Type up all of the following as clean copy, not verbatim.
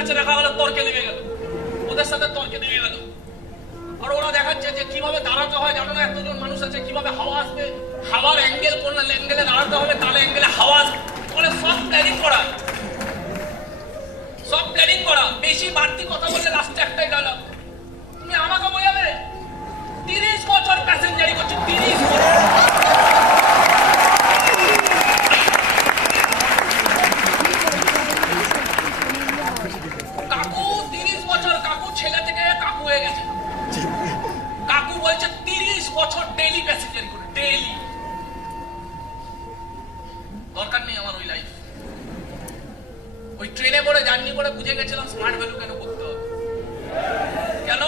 কাছে দেখা হলো, তর্কে নেমে গেল, ওদের সাথে তর্কে নেমে গেল। আর ওরা দেখাচ্ছে যে কিভাবে দাঁড়াতে হয়, জানো না এতজন মানুষ আছে, কিভাবে হাওয়া আসবে, হাওয়ার অ্যাঙ্গেল কোন অ্যাঙ্গেলে দাঁড়াতে হবে, তাহলে অ্যাঙ্গেলে হাওয়া আসবে, বলে সব প্ল্যানিং করা, সব প্ল্যানিং করা। বেশি বাড়তি কথা বললে লাস্টে একটাই ডায়লগ, তুমি আমাকে বোঝাবে। 30 বছর প্যাসেঞ্জারি করছি, 30 বছর। কাকু 30 বছর, কাকু ছেলে থেকে কাকু হয়ে গেছে। কাকু বলছে 30 বছর ডেইলি প্যাসেঞ্জারি করে, ডেইলি। দরকার নেই আমার ওই লাইফ। ওই ট্রেনে করে জার্নি করে বুঝে গেছিলাম স্মার্ট ভ্যালু কেন করতে হবে। কেন?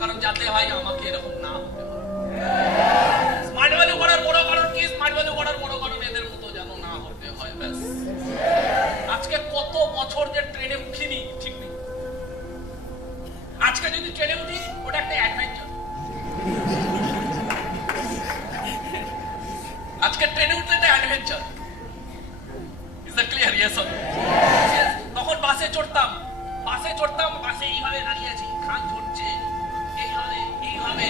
কারণ যাতে হয় আমাকে এরকম না হতে হয়। স্মার্ট ভ্যালু করার বড় কারণ কি? স্মার্ট ভ্যালু করার বড় কারণ এদের মতো যেন না হতে হয়, ব্যাস। আজকে কত বছর যে ট্রেনে উঠিনি ঠিক নেই। আজকে যদি ট্রেনে উঠি ওটা একটা অ্যাডভেঞ্চার। আজকে ট্রেনে উঠলে একটা adventure. Is that clear? Yes or no? তখন বাসে চড়তাম, বাসে এইভাবে দাঁড়িয়ে আছি, খান ঝরছে, এইভাবে।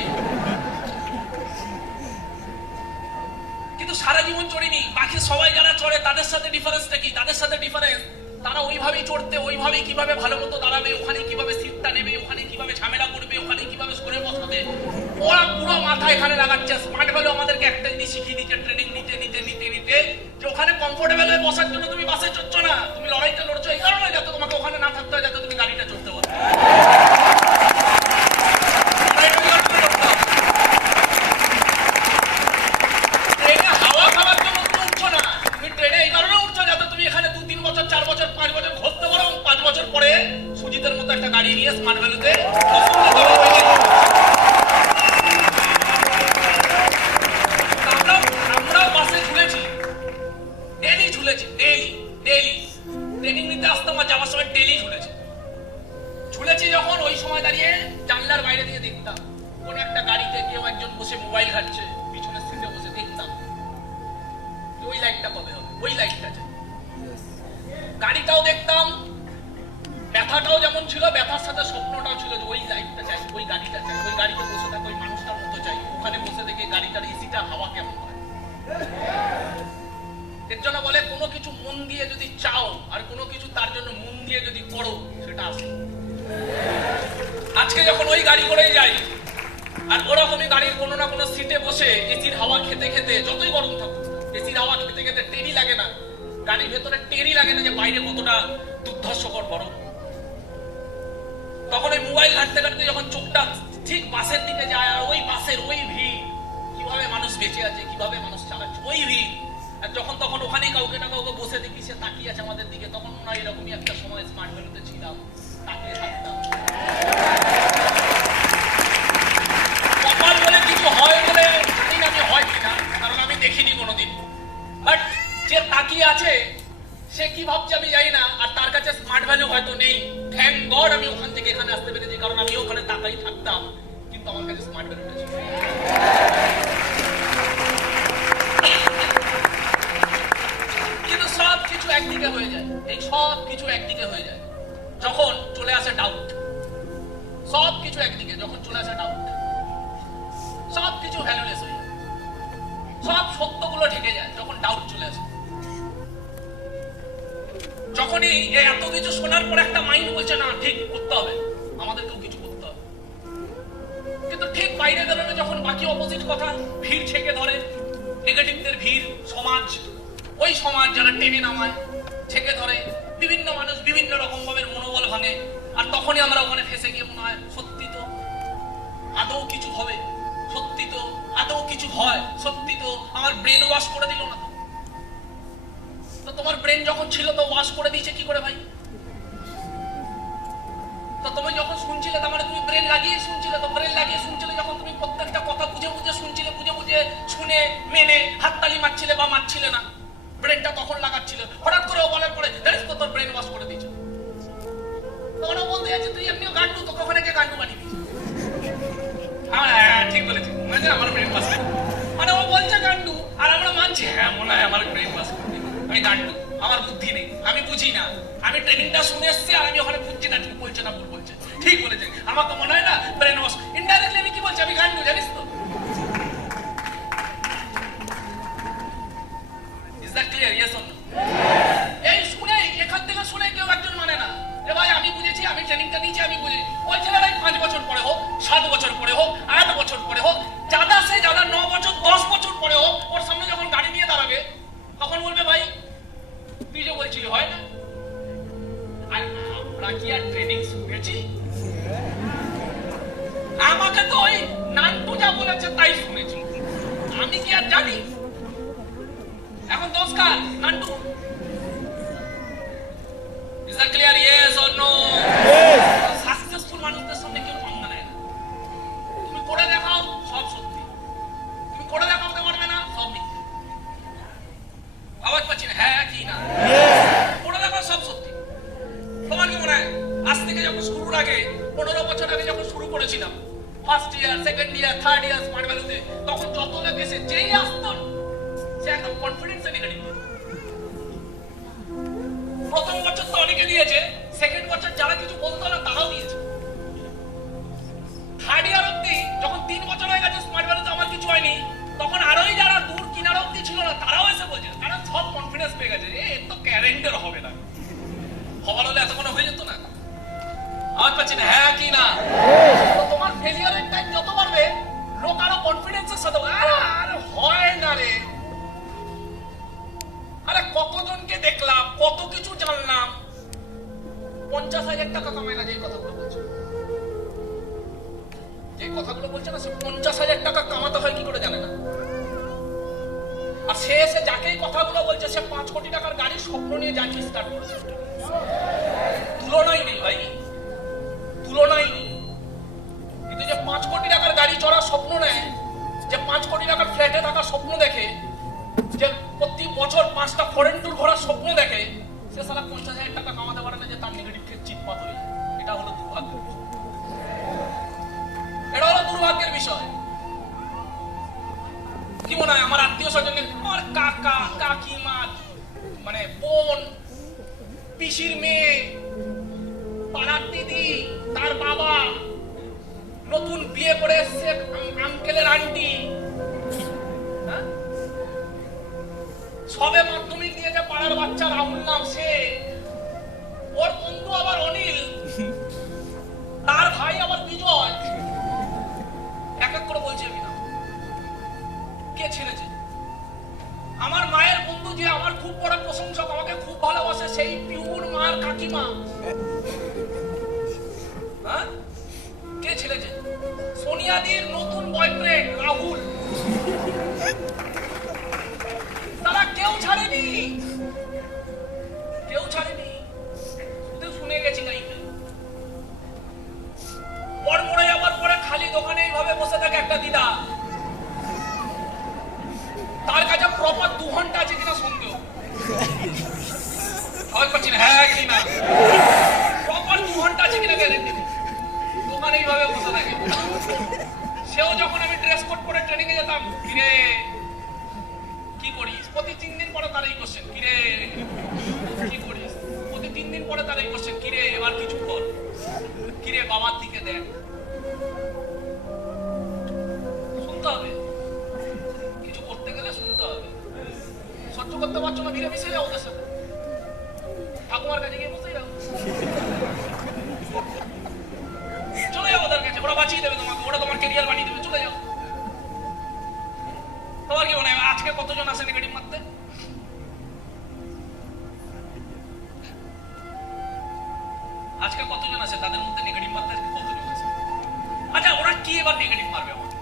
কিন্তু সারা জীবন চড়িনি। বাকি সবাই যারা চড়ে তাদের সাথে ডিফারেন্সটা কি? তাদের সাথে ডিফারেন্স, তারা ওইভাবেই চড়তে, ওইভাবেই কিভাবে ভালো মতো দাঁড়াবে, ওখানে কিভাবে সিটটা নেবে, ওখানে কিভাবে ঝামেলা করবে, ওখানে কিভাবে সরে বসাবে, ওরা পুরো মাথা এখানে লাগাচ্ছে। স্মার্ট ভ্যালু আমাদেরকে একটা জিনিস শিখিয়ে দিচ্ছে, ট্রেনিং নিতে যে ওখানে কমফোর্টেবল হয়ে বসার জন্য তুমি বাসে চড়ছো না, তুমি লড়াইটা লড়ছো এই কারণে যাতে তোমাকে ওখানে না থাকতে হয়, যাতে তুমি গাড়িটা চড়তে পারো। ট্রেনে হাওয়া খাওয়ার জন্য তুমি উঠছো না, তুমি ট্রেনে এই কারণে উঠছো যাতে তুমি এখানে 2-3 বছর, 4 বছর, 5 বছর ঘুরতে পারো, 5 বছর পরে সুজিতের মতো একটা গাড়ি নিয়ে স্মার্ট ভ্যালুতে আমরাও বাসে ঝুলেছি, ডেলি ঝুলেছি, ডেলি ট্রেনিং নিতে আসতাম আর যাওয়ার সময় ডেলি ঝুলেছি। যখন ওই সময় দাঁড়িয়ে জানলার বাইরে দিয়ে দেখতাম কোন একটা গাড়িতে কেউ একজন বসে মোবাইল ঘাটছে, পিছনের সিটে বসে দেখতাম ওই লাইটটা কবে হবে, ওই লাইটটা চাই। গাড়িটাও দেখতাম, ব্যথাটাও যেমন ছিল, ব্যথার সাথে স্বপ্নটাও ছিল যে ওই লাইটটা চাই, ওই গাড়িটা চাই, ওই গাড়িতে বসে থাকা ওই মানুষটার মতো চাই, ওখানে বসে দেখে গাড়িটার এসিটা হাওয়া কেমন হয়। এর জন্য বলে কোনো কিছু মন দিয়ে যদি চাও আর কোনো কিছু তার জন্য মন দিয়ে যদি করো সেটা আসে। আজকে যখন ওই গাড়ি করেই যাই আর ওরকমই গাড়ির কোনো না কোনো সিটে বসে এসির হাওয়া খেতে খেতে, যতই গরম থাকুক এসির হাওয়া খেতে খেতে টেরি লাগে না, গাড়ির ভেতরে টেরি লাগে না যে বাইরে কতটা দুর্ধর্ষকর গরম। তখন ওই মোবাইল ঘাটতে ঘাটতে যখন চোখটা ঠিক বাসের দিকে যায় আর ওই বাসের ওই ভিড়, কিভাবে মানুষ বেঁচে আছে, কিভাবে মানুষ চালাচ্ছে, ওই ভিড়, আর যখন তখন ওখানেই কাউকে না কাউকে বসে দেখি সে তাকিয়ে আছে আমাদের দিকে, তখন মনে হয় এরকমই একটা সময় স্মার্ট ভ্যালুতে ছিলাম, তাকিয়ে থাকতাম। কপাল বলে কিছু হয় বলে জানি না আমি হয় কিনা, কারণ আমি দেখিনি কোনোদিন, বাট যে তাকিয়ে আছে সে কি ভাবছে আমি জানি না, আর তার কাছে স্মার্ট ভ্যালু হয়তো নেই। থ্যাংক গড আমি ওখান থেকে এখানে আসতে পেরেছি, কারণ আমি ওখানে তাকাই থাকতাম, কিন্তু আমার কাছে স্মার্ট ভ্যালু ছিল। কিন্তু সব কিছু একদিকে হয়ে যায়, এই সব কিছু একদিকে হয়ে যায় যখন চলে আসে ডাউট। সব কিছু একদিকে যখন চলে আসে ডাউট, সব কিছু ভ্যালুলেস হয়ে যায়, সব সত্যগুলো ঢেকে যায় যখন ডাউট চলে আসে। যখনই এত কিছু শোনার পর একটা মাইন্ড বলছে না ঠিক করতে হবে, আমাদেরকেও কিছু করতে হবে, কিন্তু ঠিক বাইরে বেরোলে যখন বাকি অপোজিট কথা, ভিড় ছেকে ধরে, নেগেটিভদের ভিড়, সমাজ, ওই সমাজ যারা টেনে নামায়, ছেকে ধরে, বিভিন্ন মানুষ বিভিন্ন রকম ভাবে মনোবল ভাঙে, আর তখনই আমরা ওখানে ফেসে গিয়ে মনে হয় সত্যি তো আদৌ কিছু হবে, সত্যি তো আদৌ কিছু হয়, সত্যি তো আমার ব্রেন ওয়াশ করে দিল না তো তোমার ব্রেন যখন ছিল তো ওয়াশ করে দিয়েছে কি করে ভাই? তো তুমি যখন শুনছিলে তার মানে তুমি ব্রেন লাগিয়ে শুনছিলে, তো ব্রেন লাগিয়ে শুনছিলে যখন তুমি প্রত্যেকটা কথা বুঝে বুঝে শুনছিলে, বুঝে বুঝে শুনে মেনে হাততালি মারছিলে বা মারছিলে না, ব্রেনটা তখন লাগাচ্ছিল। হঠাৎ করে ও বলার পরে জানিস তো তোর ব্রেন ওয়াশ করে দিয়েছে, তখন ও বলতে যাচ্ছে তুই এমনিও গান্ডু, তোকে ওখানে কে গান্ডু বানিয়ে দিয়েছে? হ্যাঁ ঠিক বলেছি, আমার ব্রেন ওয়াশ, মানে ও বলছে গান্ডু আর আমরা মানছি হ্যাঁ মনে হয় আমার ব্রেন ওয়াশ করে দিয়েছে, আমি গান্ডু। আমার বুদ্ধি নেই, আমি বুঝি না, আমি ট্রেনিংটা শুনে এসছি আর আমি ওখানে বুঝছি না ঠিক বলছে না ভুল বলছে। ঠিক বলেছে, আমাকে মনে হয় না ব্রেন ওয়াশ। ইনডাইরেক্টলি আমি কি বলছি, আমি গান্ডু, জানিস তো? Is that clear? Yes or no? এই শুনে, এখান থেকে শুনে কেউ একজন মানে না এ ভাই আমি বুঝেছি, আমি ট্রেনিংটা নিয়েছি, আমি বুঝেছি। ওই ছেলেরাই 5 বছর পরে হোক, 7 বছর পরে হোক, 8 বছর পরে হোক, যাদা সে যাদা 9 বছর 10 বছর পরে হোক, ওর সামনে যখন গাড়ি নিয়ে দাঁড়াবে তখন বলবে ভাই তুই যে বলছিলি হয় না। আর আমরা কি আর ট্রেনিং শুনেছি? আমাকে তো ওই নান্টু যা বলেছে তাই শুনেছি, আমি কি আর জানি? এখন দোষ কার? Nantu. Is that clear? Yes or no? Successful মানুষদের সামনে কেউ পাঙ্গা নেয় না। তুমি করে দেখাও সব সত্যি, তুমি করে দেখাতে পারবে না সব মিথ্যে। আওয়াজ পাচ্ছি না? হ্যাঁ কি না? করে দেখাও সব সত্যি। তোমার কি মনে হয় আজ থেকে যখন শুরুর আগে 15 বছর আগে যখন শুরু করেছিলাম, first year, second year, third year smart ভ্যালুতে, তখন যত লোক এসে যেই আসতো সে একদম কনফিডেন্সে নেগেটিভ। প্রথম বছর তো অনেকে দিয়েছে, সেকেন্ড বছর যারা কিছু বলতো না তারাও দিয়েছে। থার্ড ইয়ার অব্দি যখন 3 বছর হয়ে গেছে স্মার্ট ভ্যালুতে আমার কিছু হয়নি, তখন আরোই যারা দূর কিনারা অব্দি ছিল না তারাও এসে বলছে, কারণ সব কনফিডেন্স পেয়ে গেছে এ তো ক্যারেন্টার হবে না, হবার হলে এত কোনো হয়ে যেত না। আওয়াজ পাচ্ছি না? হ্যাঁ কি না? তো তোমার ফেলিয়ারের টাইম যত বাড়বে লোক আরো কনফিডেন্সের সাথে আরে হয় না রে, আরে কতজনকে দেখলাম, কত কিছু জানলাম, 50,000 টাকা কামায় না যে কথাগুলো বলছে, যে কথাগুলো বলছে না সে 50,000 টাকা কামাতে হয় কি করে জানে না। আর সে এসে যাকেই কথাগুলো বলছে সে 5 কোটি টাকার গাড়ির স্বপ্ন নিয়ে যাচ্ছি স্টার্ট করেছে। তুলনাই নেই ভাই, তুলনাই নেই। কিন্তু যে 5 কোটি টাকার গাড়ি চড়ার স্বপ্ন নেয়, যে 5 কোটি টাকার ফ্ল্যাটে থাকার স্বপ্ন দেখে, যে প্রতি বছর 5টা ফরেন ট্যুর ঘোরার স্বপ্ন দেখে, সে সারা 50,000 টাকা কামাতে পারে না যে তার নেগেটিভ থেকে চিৎপাত হয়ে যায়। এটা হলো দুর্ভাগ্য, এটা হলো দুর্ভাগ্যের বিষয়। কি মনে হয় আমার আত্মীয় স্বজনের, আমার কাকা কাকিমা, মানে বোন, পিসির মেয়ে, পাড়ার দিদি, তার বাবা, নতুন বিয়ে করে এসছে আঙ্কেলের আন্টি, সবে মাধ্যমিক দিয়েছে পাড়ার বাচ্চা রাহুল নাম, সে ওর বন্ধু আবার অনিল, তার ভাই আবার বিজয়, এক এক করে বলছে আমি না কে ছেড়েছে। আমার মায়ের বন্ধু যে আমার খুব বড় প্রশংসক, আমাকে খুব ভালোবাসে, সেই পিউর মার কাকিমা, হ্যাঁ কে ছেড়েছে? সোনিয়াদির নতুন বয়ফ্রেন্ড রাহুল, তারা কেউ ছাড়েনি, কেউ ছাড়েনি, শুধু শুনে গেছি গাইতে। পর মরে যাওয়ার পরে খালি দোকানে এইভাবে বসে থাকে একটা দিদা, তার কাছে প্রপার 2 ঘন্টা আছে কিনা সন্দেহ। আওয়াজ পাচ্ছি না? হ্যাঁ কি না? প্রপার 2 ঘন্টা আছে কিনা গ্যারেন্টি নেই, দোকানে এইভাবে বসে থাকে। সেও যখন আমি ড্রেস কোড পরে ট্রেনিং এ যেতাম, কিরে কি করিস, প্রতি 3 দিন পরে তার এই কোশ্চেন, কিরে কি করিস, প্রতি 3 দিন পরে তার এই কোশ্চেন, কিরে এবার কিছু কর, কিরে বাবার দিকে দেখ। শুনতে হবে, কিছু করতে গেলে শুনতে হবে। সহ্য করতে পারছো না, ধীরে মিশে যাও ওদের সাথে, ঠাকুমার কাছে গিয়ে বসে যাও, চলে যাও ওদের কাছে, ওরা বাঁচিয়ে দেবে তোমাকে, ওরা তোমার ক্যারিয়ার বানিয়ে দেবে, চলে যাও। তোমার কি মনে হয় আজকে কতজন আসে নেগেটিভ মারতে? আজকে কতজন আছে তাদের মধ্যে নেগেটিভ মারতে? আজকে কতজন আছে? আচ্ছা ওরা কি এবার নেগেটিভ মারবে আমাকে?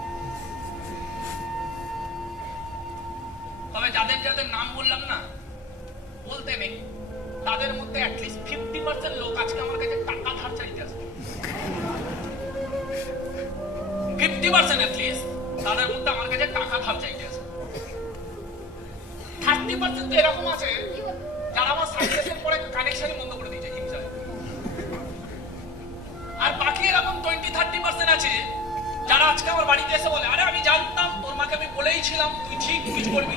তবে যাদের যাদের নাম বললাম না, বলতে নেই, তাদের মধ্যে অ্যাটলিস্ট 50% লোক আজকে আমার কাছে টাকা ধার চাইতে আসবে। 50% অ্যাটলিস্ট তাদের মধ্যে আমার কাছে টাকা ধার চাইতে আসবে। 30% তো এরকম আছে যারা আমার সাকসেসের পরে কানেকশনই বন্ধ করে দিয়েছে হিংসায়। আর বাকি এরকম 20-30% আছে যারা আজকে আমার বাড়িতে এসে বলে, আরে আমি জানতাম তোর মাকে আমি বলেই ছিলাম তুই ঠিক কিছু করবি।